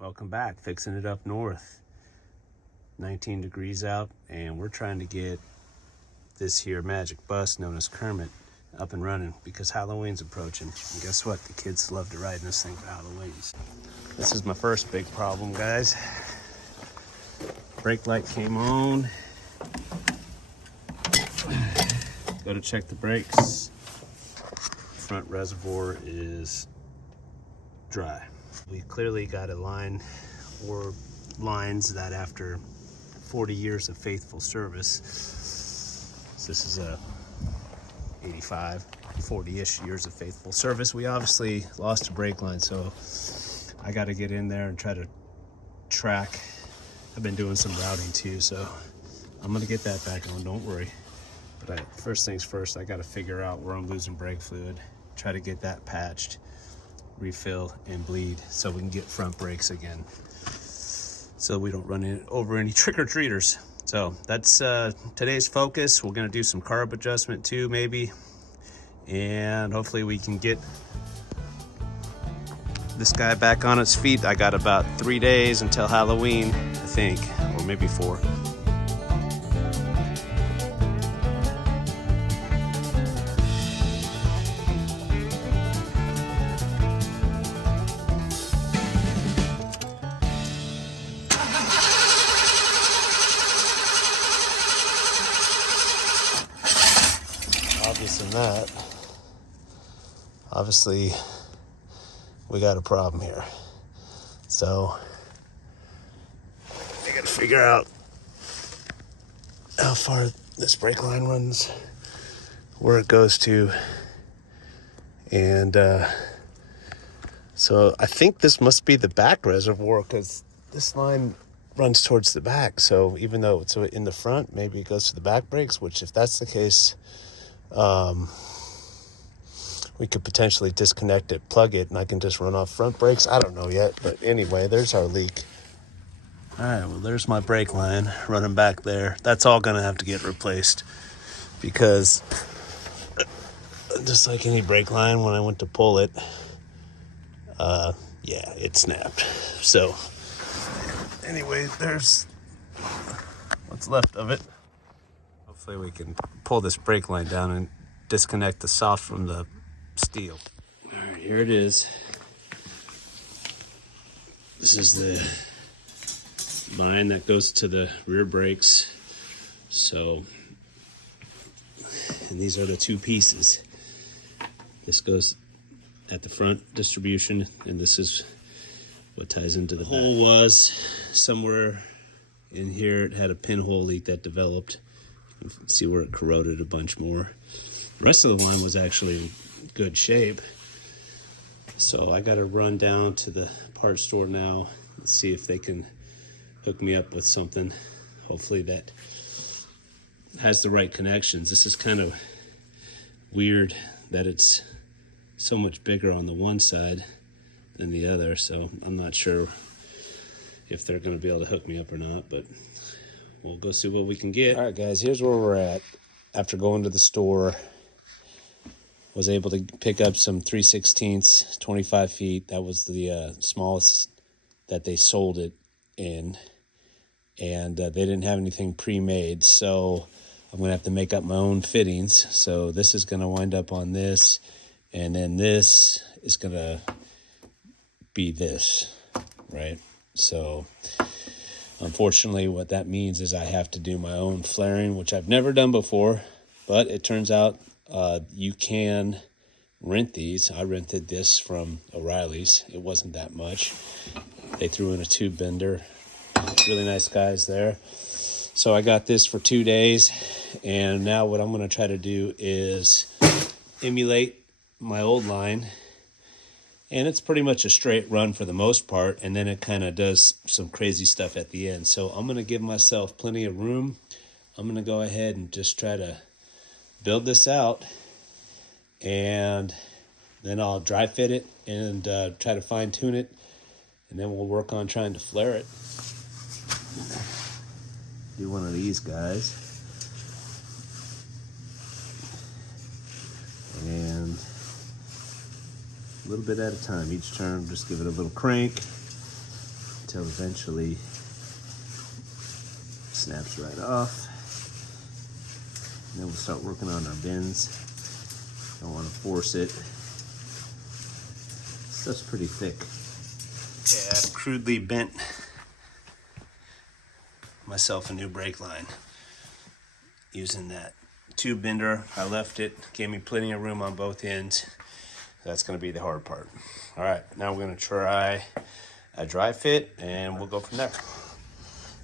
Welcome back. Fixing it up north. 19 degrees out, and we're trying to get this here magic bus known as Kermit up and running because Halloween's approaching. And guess what? The kids love to ride in this thing for Halloween. This is my first big problem, guys. Brake light came on. Go to check the brakes. Front reservoir is dry. We clearly got a line or lines that after 40 years of faithful service, so this is a 85, 40-ish years of faithful service, we obviously lost a brake line, so I got to get in there and try to track. I've been doing some routing too, so I'm gonna get that back on, don't worry. But first things first, I got to figure out where I'm losing brake fluid, try to get that patched, refill and bleed so we can get front brakes again, so we don't run over any trick-or-treaters. So that's today's focus. We're gonna do some carb adjustment too, maybe, and hopefully we can get this guy back on its feet. I got about 3 days until Halloween, I think, or maybe 4. Obviously we got a problem here, so I gotta figure out how far this brake line runs, where it goes to, and so I think this must be the back reservoir because this line runs towards the back. So even though it's in the front, maybe it goes to the back brakes, which if that's the case, we could potentially disconnect it, plug it, and I can just run off front brakes. I don't know yet, but anyway, there's our leak. All right, well, there's my brake line running back there. That's all gonna have to get replaced because just like any brake line, when I went to pull it, yeah, it snapped. So anyway, there's what's left of it. Hopefully we can pull this brake line down and disconnect the soft from the steel. All right, here it is. This is the line that goes to the rear brakes. So, and these are the two pieces. This goes at the front distribution, and this is what ties into the hole. Was somewhere in here. It had a pinhole leak that developed. You can see where it corroded a bunch more. The rest of the line was actually good shape, so I got to run down to the parts store now and see if they can hook me up with something, hopefully that has the right connections. This is kind of weird that it's so much bigger on the one side than the other, so I'm not sure if they're going to be able to hook me up or not, but we'll go see what we can get. All right, guys, here's where we're at. After going to the store, was able to pick up some 3/16, 25 feet. That was the smallest that they sold it in. And they didn't have anything pre-made. So I'm going to have to make up my own fittings. So this is going to wind up on this. And then this is going to be this, right? So unfortunately, what that means is I have to do my own flaring, which I've never done before. But it turns out you can rent these. I rented this from O'Reilly's. It wasn't that much. They threw in a tube bender. Really nice guys there. So I got this for 2 days, and now what I'm going to try to do is emulate my old line, and it's pretty much a straight run for the most part, and then it kind of does some crazy stuff at the end. So I'm going to give myself plenty of room. I'm going to go ahead and just try to build this out, and then I'll dry fit it and try to fine tune it, and then we'll work on trying to flare it. Do one of these guys, and a little bit at a time. Each turn, just give it a little crank, until eventually snaps right off. And then we'll start working on our bins. Don't want to force it. Stuff's pretty thick. Okay, I've crudely bent myself a new brake line using that tube bender. I left it, gave me plenty of room on both ends. That's going to be the hard part. All right, now we're going to try a dry fit and we'll go from there.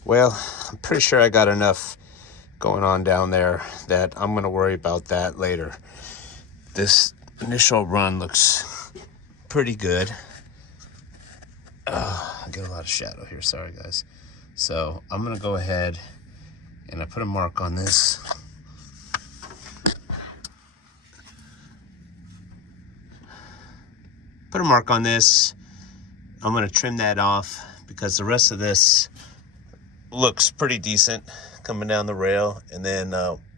Well, I'm pretty sure I got enough going on down there that I'm going to worry about that later. This initial run looks pretty good. I get a lot of shadow here, sorry guys. So I'm going to go ahead and I put a mark on this. Put a mark on this. I'm going to trim that off because the rest of this looks pretty decent coming down the rail. And then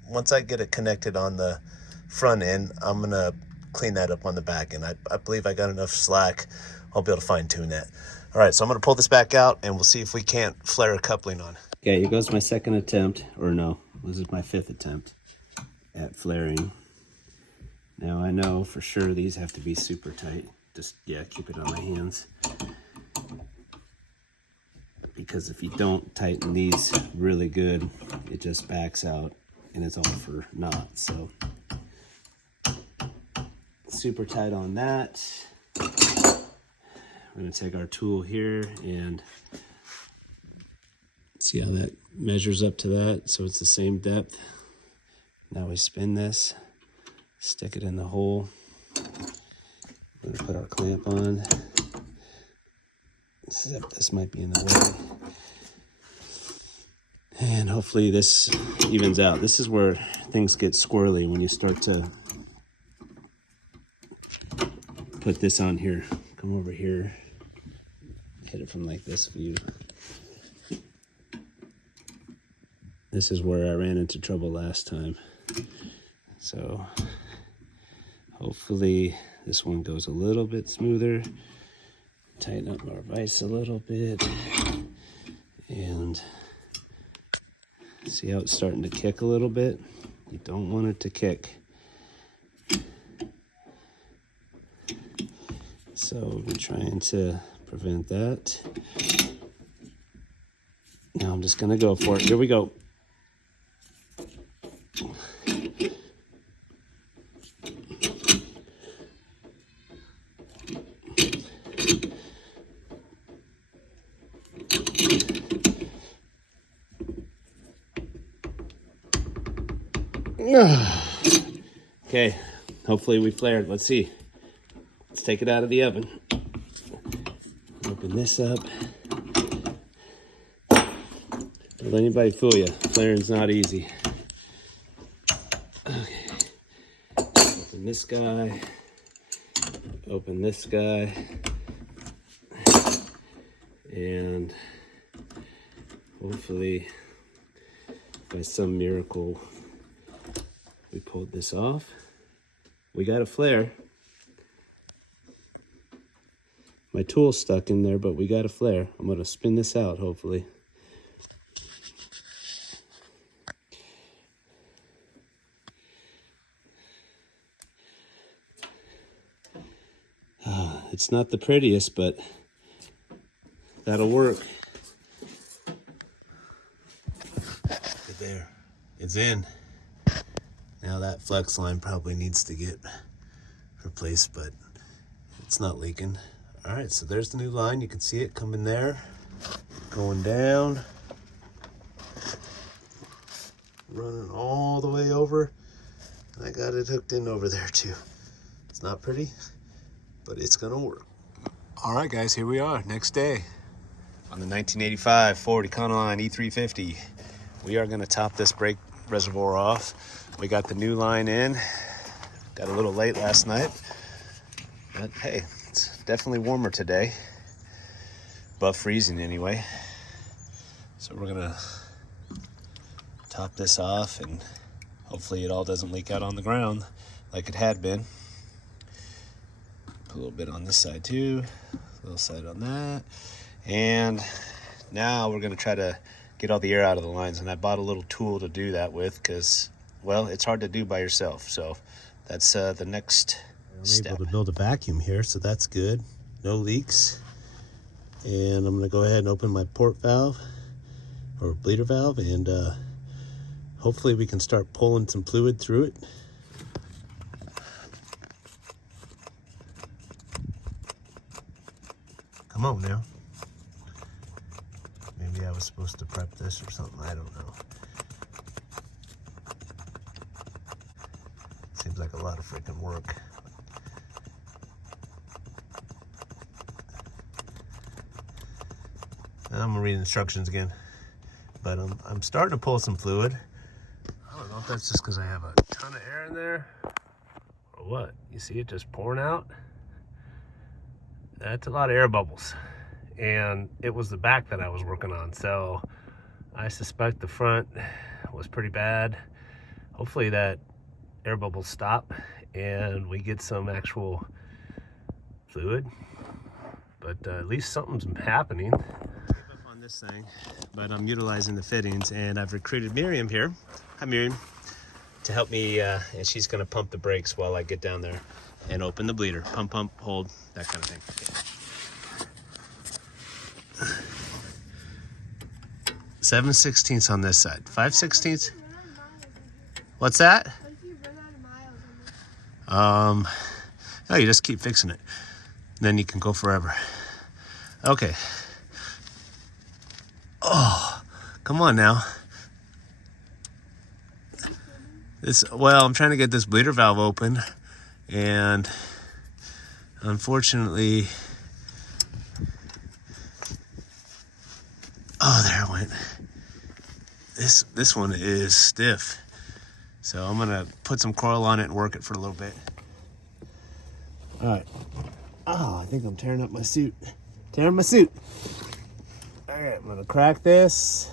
once I get it connected on the front end, I'm going to clean that up on the back end. I believe I got enough slack. I'll be able to fine tune that. All right, so I'm going to pull this back out and we'll see if we can't flare a coupling on. Okay, here goes my second attempt, or no, this is my 5th attempt at flaring. Now I know for sure these have to be super tight. Just, yeah, keep it on my hands. Because if you don't tighten these really good, it just backs out and it's all for naught. So super tight on that. We're going to take our tool here and see how that measures up to that. So it's the same depth. Now we spin this, stick it in the hole. We're going to put our clamp on. This might be in the way. And hopefully this evens out. This is where things get squirrely when you start to put this on here. Come over here. Hit it from like this view. This is where I ran into trouble last time. So hopefully this one goes a little bit smoother. Tighten up our vise a little bit. And see how it's starting to kick a little bit? You don't want it to kick. So we're trying to prevent that. Now I'm just gonna go for it. Here we go. Okay, hopefully we flared. Let's see. Let's take it out of the oven. Open this up. Don't let anybody fool you. Flaring's not easy. Okay. Open this guy. Open this guy. And hopefully, by some miracle, we pulled this off. We got a flare. My tool's stuck in there, but we got a flare. I'm gonna spin this out, hopefully. It's not the prettiest, but that'll work. There, it's in. Now that flex line probably needs to get replaced, but it's not leaking. All right, so there's the new line. You can see it coming there, going down, running all the way over. And I got it hooked in over there too. It's not pretty, but it's gonna work. All right, guys, here we are, next day on the 1985 Ford Econoline E350. We are gonna top this brake reservoir off. We got the new line in. Got a little late last night, but hey, it's definitely warmer today. Above freezing anyway. So we're gonna top this off and hopefully it all doesn't leak out on the ground like it had been. Put a little bit on this side too, a little side on that. And now we're going to try to get all the air out of the lines. And I bought a little tool to do that with because, well, it's hard to do by yourself. So that's the next step. I'm able to build a vacuum here, so that's good. No leaks. And I'm going to go ahead and open my port valve or bleeder valve, and hopefully we can start pulling some fluid through it. Come on now. Maybe I was supposed to prep this or something, I don't know. Seems like a lot of freaking work. I'm gonna read instructions again, but I'm starting to pull some fluid. I don't know if that's just because I have a ton of air in there or what. You see it just pouring out? That's a lot of air bubbles, and it was the back that I was working on, so I suspect the front was pretty bad. Hopefully that air bubbles stop and we get some actual fluid, but at least something's happening. On this thing, but I'm utilizing the fittings, and I've recruited Miriam here. Hi Miriam, to help me, and she's going to pump the brakes while I get down there and open the bleeder. Pump, pump, hold, that kind of thing. Okay. 7/16 on this side. 5/16. What's that? No, you just keep fixing it. Then you can go forever. Okay. Oh, come on now. Well, I'm trying to get this bleeder valve open, and unfortunately, oh, there it went. This one is stiff, so I'm gonna put some coil on it and work it for a little bit. All right. Oh, I think I'm tearing up my suit. Tearing my suit. All right, I'm gonna crack this.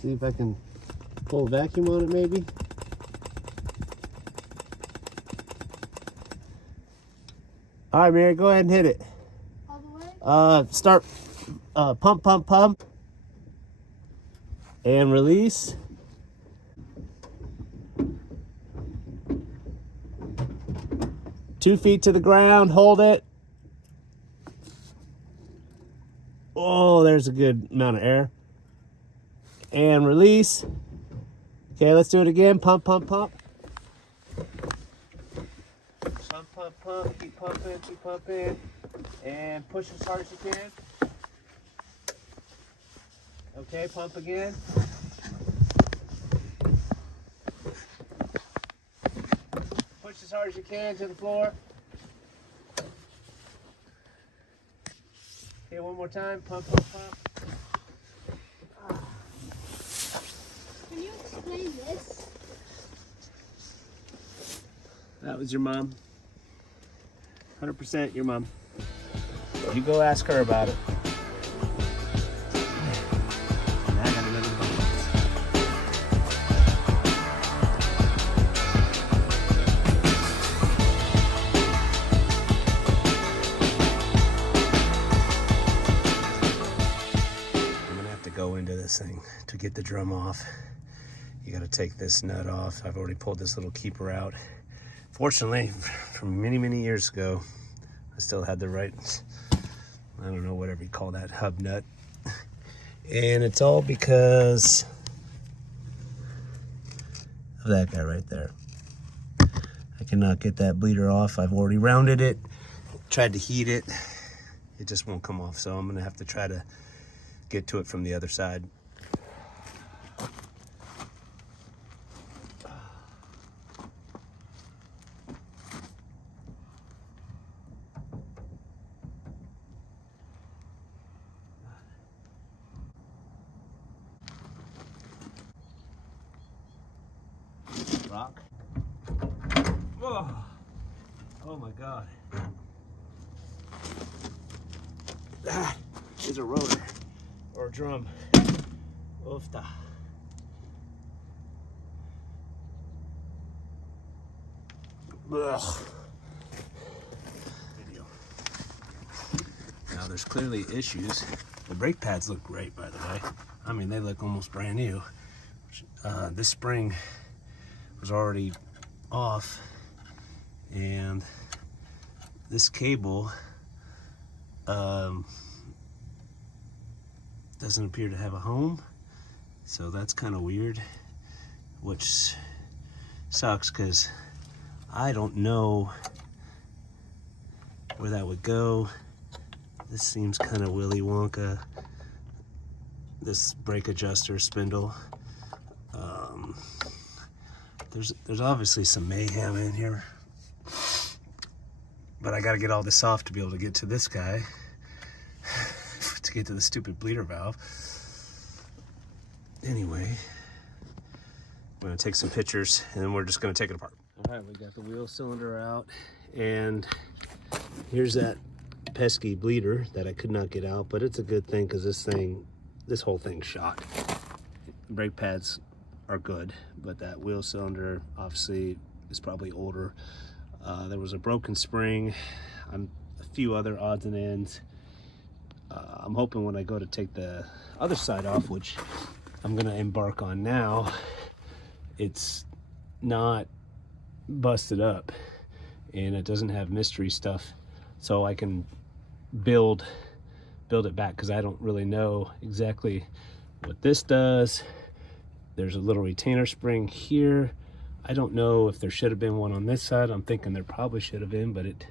See if I can pull a vacuum on it, maybe. All right, Mary, go ahead and hit it. All the way? Start, pump, pump, pump. And release. Two feet to the ground, hold it. Oh, there's a good amount of air. And release. Okay, let's do it again. Pump, pump, pump. Pump, pump, pump. Keep pumping, keep pumping. And push as hard as you can. Okay, pump again. Push as hard as you can to the floor. Okay, one more time. Pump, pump, pump. Can you explain this? That was your mom. 100% your mom. You go ask her about it. Now I got another bump. I'm gonna have to go into this thing to get the drum off. You got to take this nut off. I've already pulled this little keeper out. Fortunately, from many, many years ago, I still had the right, I don't know, whatever you call that, hub nut. And it's all because of that guy right there. I cannot get that bleeder off. I've already rounded it, tried to heat it. It just won't come off. So I'm gonna have to try to get to it from the other side. Rock. Oh my God. That is a rotor or a drum. Oofta. Ugh. Video. there's clearly issues. The brake pads look great, by the way. I mean, they look almost brand new. This spring was already off, and this cable doesn't appear to have a home, so that's kind of weird, which sucks because I don't know where that would go. This seems kind of Willy Wonka, this brake adjuster spindle. There's obviously some mayhem in here, but I got to get all this off to be able to get to this guy, to get to the stupid bleeder valve. Anyway, I'm going to take some pictures and then we're just going to take it apart. All right, we got the wheel cylinder out, and here's that pesky bleeder that I could not get out, but it's a good thing because this whole thing's shot. Brake pads are good, but that wheel cylinder obviously is probably older. There was a broken spring, a few other odds and ends. I'm hoping when I go to take the other side off, which I'm gonna embark on now, it's not busted up and it doesn't have mystery stuff, so I can build it back, because I don't really know exactly what this does. There's a little retainer spring here. I don't know if there should have been one on this side. I'm thinking there probably should have been, but it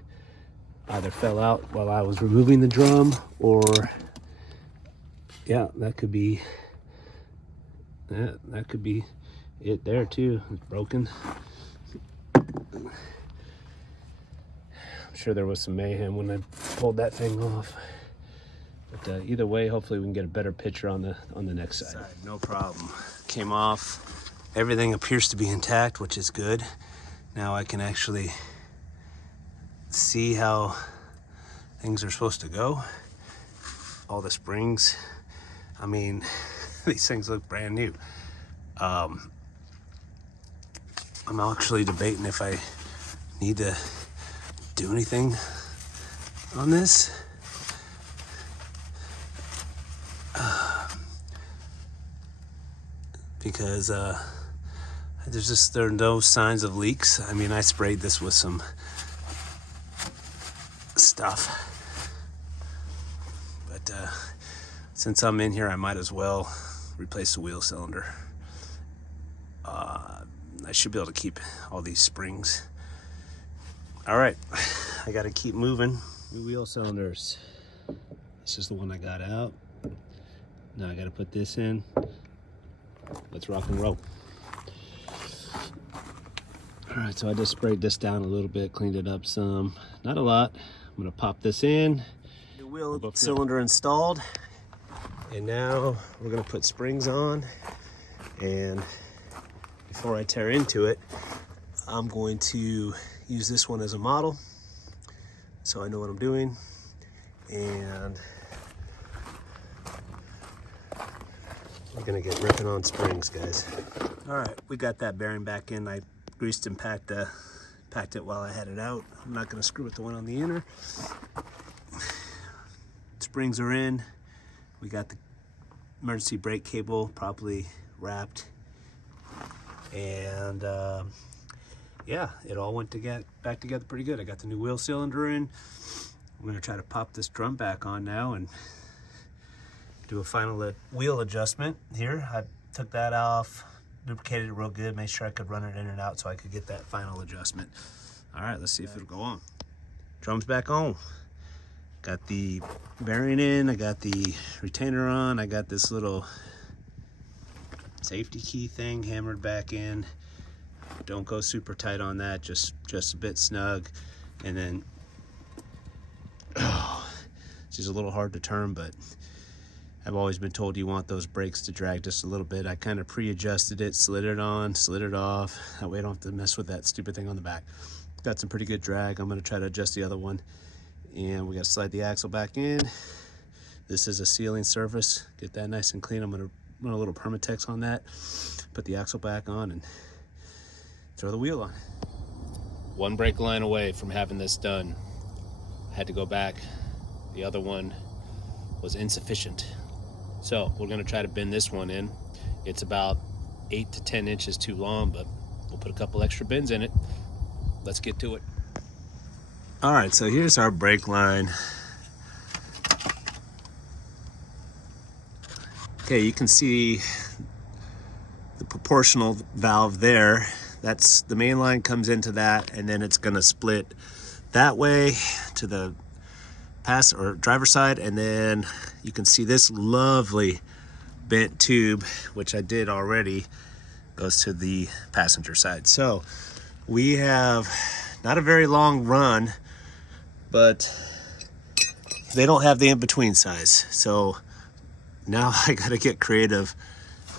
either fell out while I was removing the drum, or yeah, that could be it there too. It's broken. I'm sure there was some mayhem when I pulled that thing off. But either way, hopefully we can get a better picture on the next side. No problem. Came off. Everything appears to be intact, which is good. Now I can actually see how things are supposed to go. All the springs. I mean, these things look brand new. I'm actually debating if I need to do anything on this. Because there are no signs of leaks. I mean, I sprayed this with some stuff, but since I'm in here, I might as well replace the wheel cylinder. I should be able to keep all these springs. All right, I got to keep moving. New wheel cylinders. This is the one I got out. Now I got to put this in. Let's rock and roll. All right, so I just sprayed this down a little bit, cleaned it up some, not a lot. I'm gonna pop this in. New wheel cylinder installed, and now we're gonna put springs on. And before I tear into it, I'm going to use this one as a model, so I know what I'm doing. And we're gonna get ripping on springs, guys. All right, we got that bearing back in. I greased and packed it while I had it out. I'm not gonna screw with the one on the inner. Springs are in. We got the emergency brake cable properly wrapped. And yeah, it all went back together pretty good. I got the new wheel cylinder in. I'm gonna try to pop this drum back on now and do a final wheel adjustment here. I took that off, lubricated it real good, made sure I could run it in and out so I could get that final adjustment. All right, let's see if it'll go on. Drum's back on. Got the bearing in, I got the retainer on, I got this little safety key thing hammered back in. Don't go super tight on that, just a bit snug. And then, this is a little hard to turn, but I've always been told you want those brakes to drag just a little bit. I kind of pre-adjusted it, slid it on, slid it off. That way I don't have to mess with that stupid thing on the back. Got some pretty good drag. I'm gonna try to adjust the other one. And we gotta slide the axle back in. This is a sealing surface. Get that nice and clean. I'm gonna run a little Permatex on that, put the axle back on, and throw the wheel on. One brake line away from having this done. Had to go back. The other one was insufficient. So we're gonna try to bend this one in. It's about 8 to 10 inches too long, but we'll put a couple extra bends in it. Let's get to it. All right, so here's our brake line. Okay, you can see the proportional valve there. That's the main line comes into that, and then it's gonna split that way to the pass or driver side, and then you can see this lovely bent tube, which I did already, goes to the passenger side. So we have not a very long run, but they don't have the in-between size. So now I gotta get creative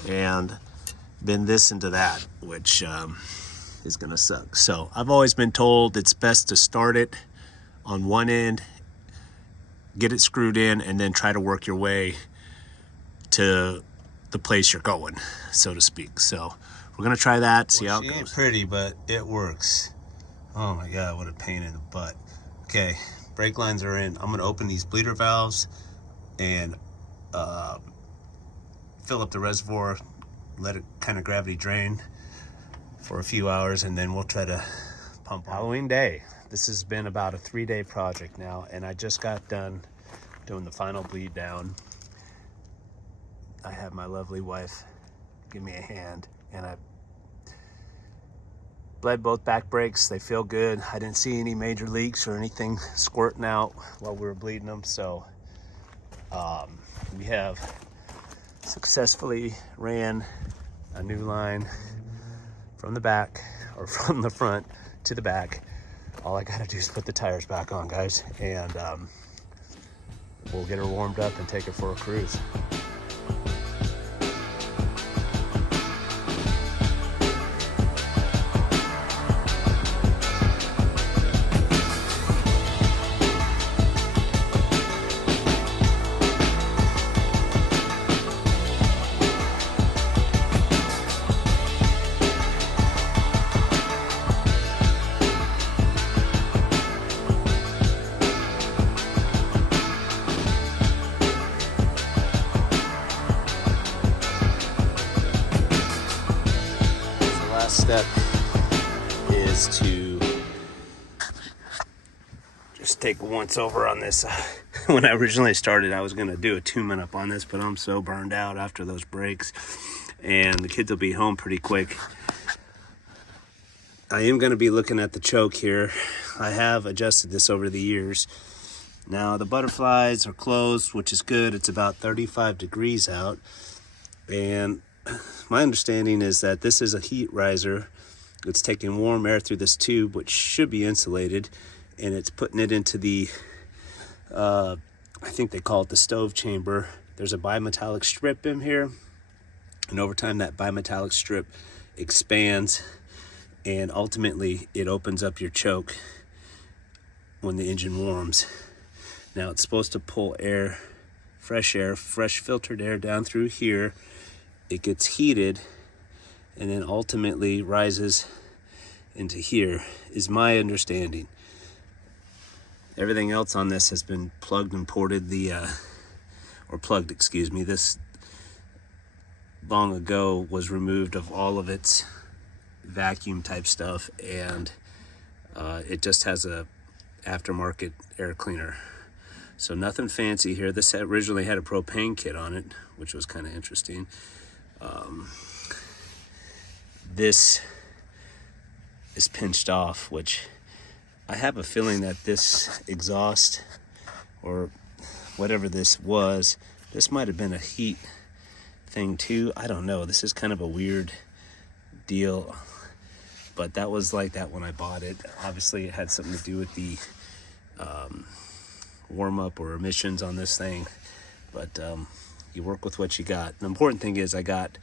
and bend this into that, which is gonna suck. So I've always been told it's best to start it on one end, get it screwed in, and then try to work your way to the place you're going, so to speak. So we're gonna try that, see how it goes. She ain't pretty, but it works. Oh my God, what a pain in the butt. Okay, brake lines are in. I'm gonna open these bleeder valves and fill up the reservoir, let it kind of gravity drain for a few hours, and then we'll try to pump on. Halloween day. This has been about a 3-day project now, and I just got done doing the final bleed down. I had my lovely wife give me a hand, and I bled both back brakes. They feel good. I didn't see any major leaks or anything squirting out while we were bleeding them. So we have successfully ran a new line from the back, or from the front to the back. All I gotta do is put the tires back on, guys, and we'll get her warmed up and take her for a cruise. Step is to just take a once over on this. When I originally started, I was going to do a 2-minute up on this, but I'm so burned out after those breaks, and the kids will be home pretty quick. I am going to be looking at the choke here. I have adjusted this over the years. Now the butterflies are closed, which is good. It's about 35 degrees out, and my understanding is that this is a heat riser. It's taking warm air through this tube, which should be insulated, and it's putting it into the, I think they call it the stove chamber. There's a bimetallic strip in here, and over time that bimetallic strip expands, and ultimately it opens up your choke when the engine warms. Now it's supposed to pull air, fresh filtered air down through here. It gets heated and then ultimately rises into here, is my understanding. Everything else on this has been plugged and ported. This long ago was removed of all of its vacuum type stuff, and it just has a aftermarket air cleaner. So nothing fancy here. This originally had a propane kit on it, which was kind of interesting. This is pinched off, which I have a feeling that this exhaust, or whatever this was, this might have been a heat thing too. I don't know. This is kind of a weird deal, but that was like that when I bought it. Obviously it had something to do with the warm-up or emissions on this thing, but you work with what you got. The important thing is I got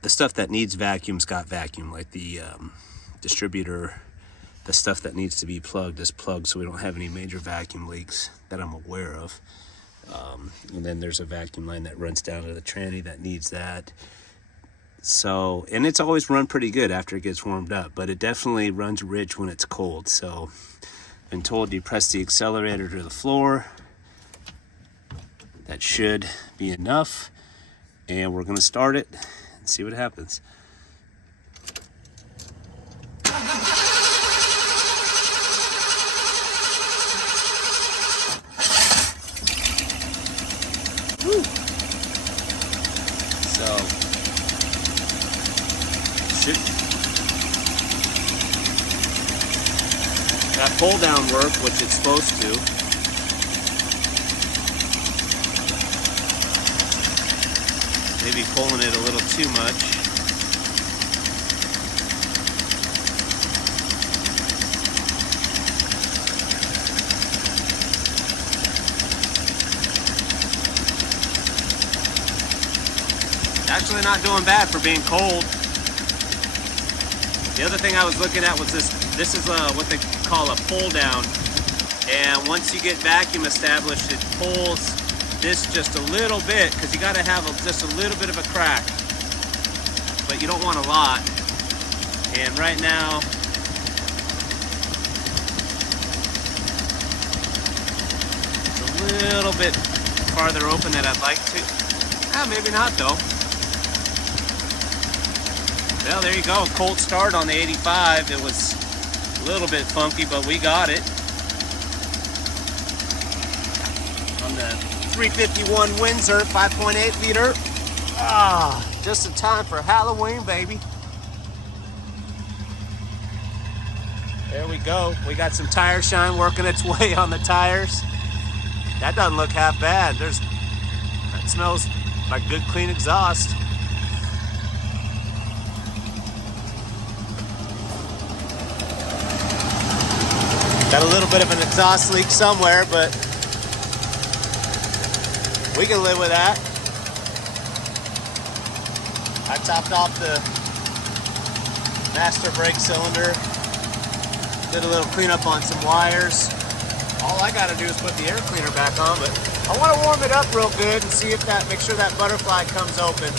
the stuff that needs vacuums got vacuum, like the distributor. The stuff that needs to be plugged is plugged, so we don't have any major vacuum leaks that I'm aware of. And then there's a vacuum line that runs down to the tranny that needs that. So, and it's always run pretty good after it gets warmed up, but it definitely runs rich when it's cold. So I've been told you press the accelerator to the floor, That should be enough. And we're gonna start it and see what happens. Woo. So, that pull down work, which it's supposed to. Maybe pulling it a little too much. Actually not doing bad for being cold. The other thing I was looking at was this. This is what they call a pull down. And once you get vacuum established, it pulls this just a little bit, because you got to have just a little bit of a crack, but you don't want a lot. And right now, it's a little bit farther open than I'd like to. Maybe not though. Well, there you go. Cold start on the 85. It was a little bit funky, but we got it. On the 351 Windsor 5.8 liter. Just in time for Halloween, baby. There we go. We got some tire shine working its way on the tires. That doesn't look half bad. That smells like good, clean exhaust. Got a little bit of an exhaust leak somewhere, but we can live with that. I topped off the master brake cylinder, did a little cleanup on some wires. All I gotta do is put the air cleaner back on, but I wanna warm it up real good and see if make sure that butterfly comes open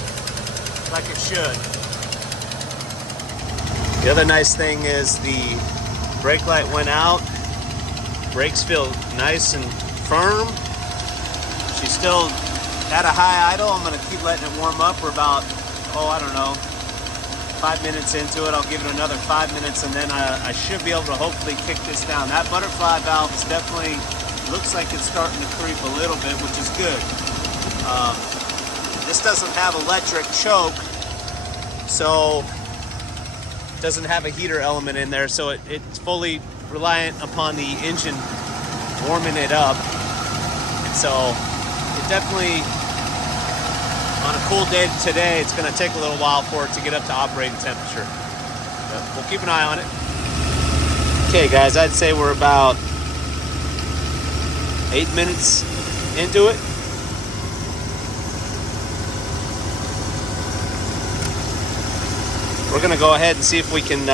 like it should. The other nice thing is the brake light went out. Brakes feel nice and firm. She's still at a high idle. I'm gonna keep letting it warm up. We're about, I don't know, 5 minutes into it. I'll give it another 5 minutes, and then I should be able to hopefully kick this down. That butterfly valve is definitely, looks like it's starting to creep a little bit, which is good. This doesn't have electric choke, so it doesn't have a heater element in there, so it's fully reliant upon the engine warming it up. And so it definitely, on a cool day today, it's going to take a little while for it to get up to operating temperature. But we'll keep an eye on it. Okay guys, I'd say we're about 8 minutes into it. We're going to go ahead and see if we can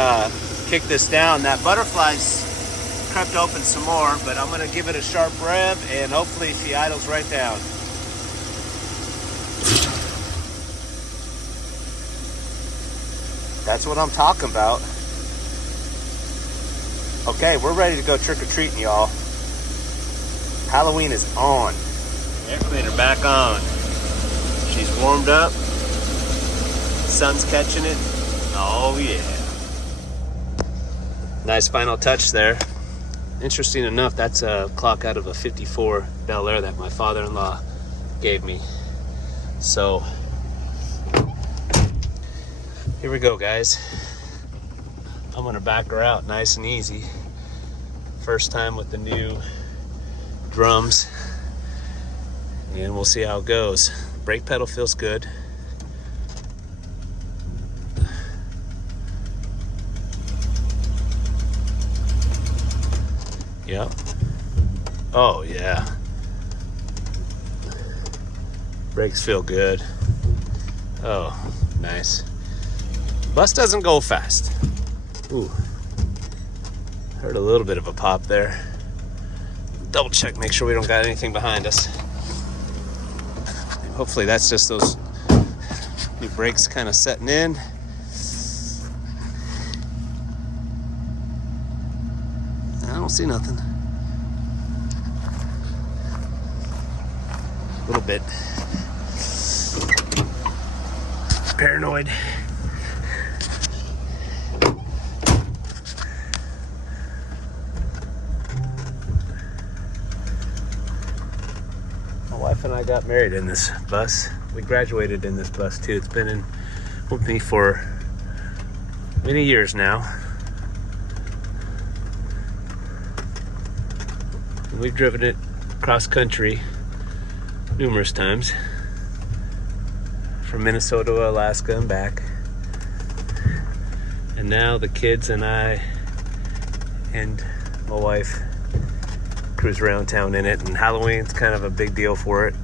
kick this down. That butterfly's crept open some more, but I'm going to give it a sharp rev and hopefully she idles right down. That's what I'm talking about. Okay, we're ready to go trick-or-treating, y'all. Halloween is on. Air cleaner back on. She's warmed up. Sun's catching it. Oh yeah. Nice final touch there. Interesting enough, that's a clock out of a 54 Bel Air that my father-in-law gave me. So, here we go, guys. I'm gonna back her out nice and easy. First time with the new drums. And we'll see how it goes. Brake pedal feels good. Yep. Oh yeah. Brakes feel good. Oh, nice. Bus doesn't go fast. Ooh. Heard a little bit of a pop there. Double check, make sure we don't got anything behind us. Hopefully that's just those new brakes kind of setting in. I don't see nothing. a little bit paranoid. My wife and I got married in this bus. We graduated in this bus too. It's been with me for many years now. And we've driven it cross country numerous times, from Minnesota to Alaska and back. And now the kids and I and my wife cruise around town in it, and Halloween's kind of a big deal for it.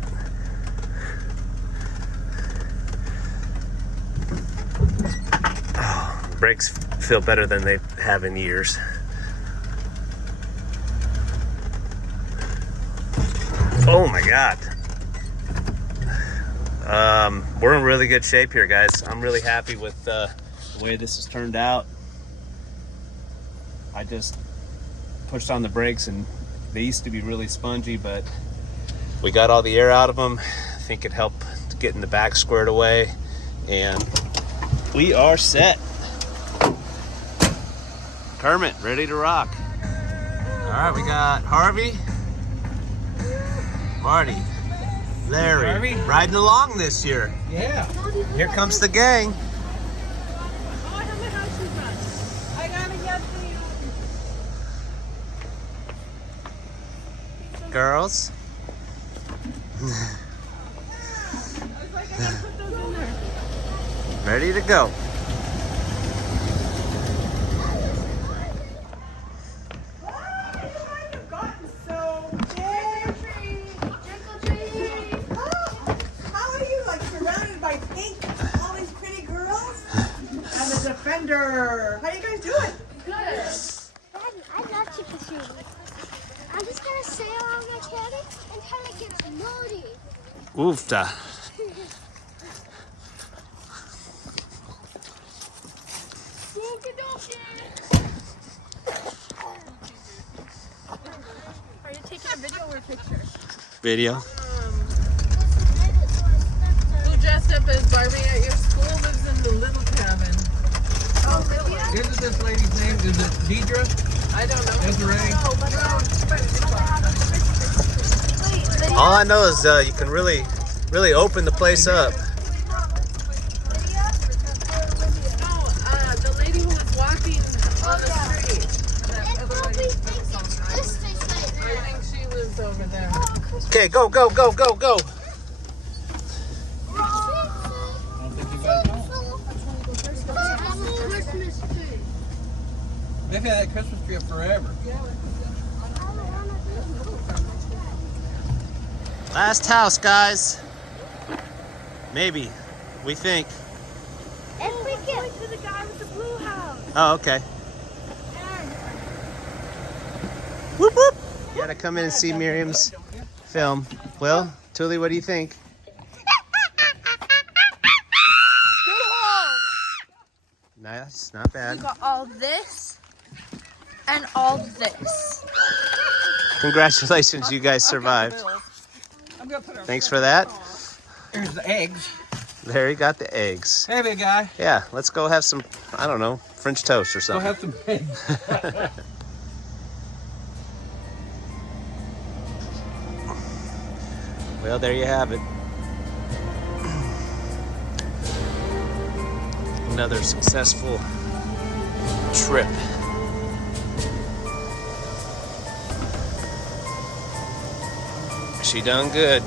Oh, the brakes feel better than they have in years. Oh my God. We're in really good shape here, guys. I'm really happy with the way this has turned out. I just pushed on the brakes and they used to be really spongy, but we got all the air out of them. I think it helped getting the back squared away, and we are set. Kermit, ready to rock. All right, we got Harvey, Marty, Larry, Harvey, riding along this year. Yeah. Here comes the gang. Oh, I have my house in front. I gotta get the. Girls. I was like, I gotta put those in there. Ready to go. I've gotten so big. How are you, like, surrounded by pink, all these pretty girls? And the Defender. How you guys doing? Good. Daddy, I love chicken. I'm just gonna say all my candy until it gets moldy. Oofta. Are you taking a video or a picture? Video. Who dressed up as Barbie at your school lives in the little cabin? Oh, really? Isn't this lady's name? Is it Deidre? I don't know. Desiree? All I know is you can really open the place up. No, the lady who was walking on the street. That other lady. I think she lives over there. Okay, go, go, go, go, go. I don't think you guys know. They've had that Christmas tree up forever. Last house, guys. Maybe. We think. And we get To the guy with the blue house. Oh, okay. Whoop, whoop. You gotta come in and see Miriam's film. Well, Tully, what do you think? Nice, not bad. We got all this and all this. Congratulations, you guys survived. I'm gonna put her. Thanks for that. Here's the eggs. There you got the eggs. Hey, big guy. Yeah, let's go have some, I don't know, French toast or Go something. have some eggs. Well, there you have it. Another successful trip. She done good.